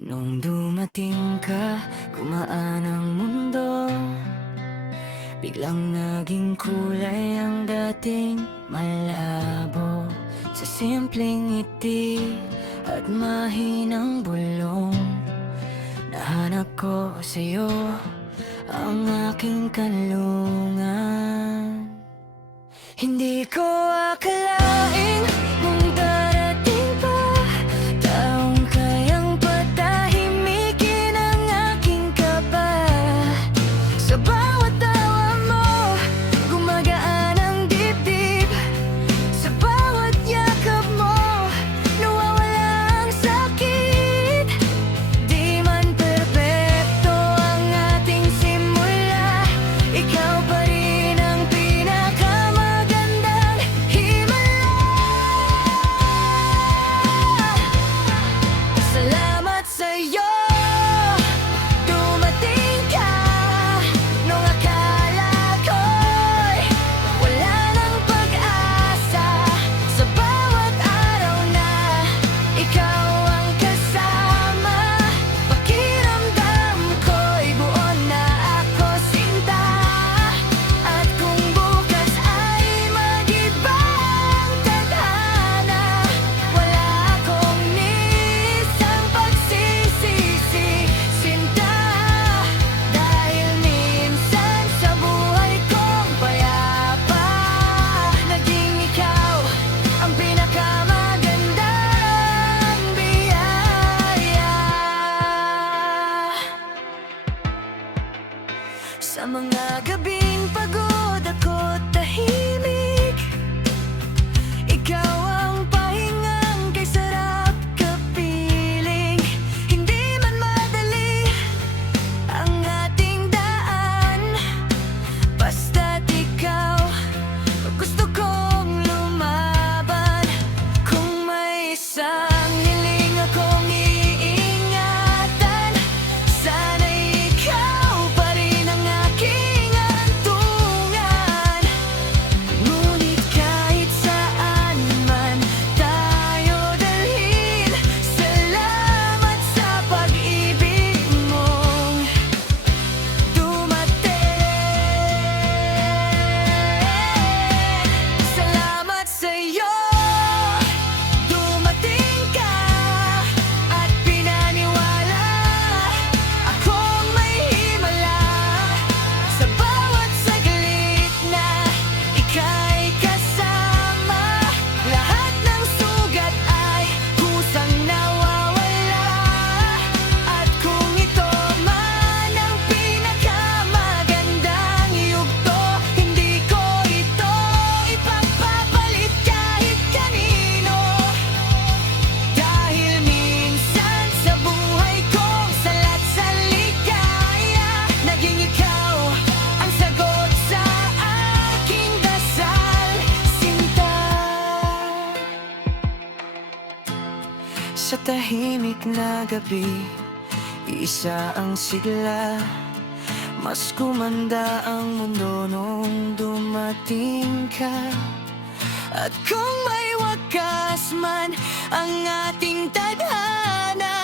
Nung dumating ka, gumaan ang mundo. Biglang naging kulay ang dating malabo. Sa simpleng ngiti at mahinang bulong, nahanap ko sa'yo ang aking kanlungan. Hindi ko akalaing mong darating pa, taong kayang patahimikin ang aking kaba. Sa bawat tawa mo, gumagaan ang dibdib. Sa bawat yakap mo, nawawala ang sakit. Di man perpekto ang ating simula, ikaw pa rin ang pinakamagandang himala. Salamat sa'yo, dumating ka nung akala ko'y wala ng pag-asa. Sa bawat araw na ikaw ang kasama, pakiramdam ko'y buo na ako sinta. At kung bukas ay mag-ibang tadhana, wala akong nisang pagsisisi, sinta. Dahil minsan sa buhay kong payapa, naging ikaw ang pinakamagandang biyaya. Sa mga gabing pagod ako't tahimik, ikaw ang pahingang kay sarap kapiling. Hindi man madali ang ating daan, basta't ikaw gusto kong lumaban. Kung may isang hiling akong iingatan, sana'y ikaw pa rin ang aking hantungan. Ngunit kahit saan man tayo dalhin, salamat sa pag-ibig mong dumating. Salamat sa'yo, dumating ka at pinaniwala akong may himala. Sa bawat saglit na ika'y kasama, lahat ng sugat ay kusang nawawala. At kung ito man ang pinakamagandang yugto, hindi ko ito ipagpapalit kahit kanino. Dahil minsan sa buhay kong salat sa ligaya, naging ikaw ang sagot sa aking dasal, sinta. Sa tahimik na gabi, isa ang sigla. Mas gumanda ang mundo nung dumating ka. At kung may wakas man ang ating tadhana,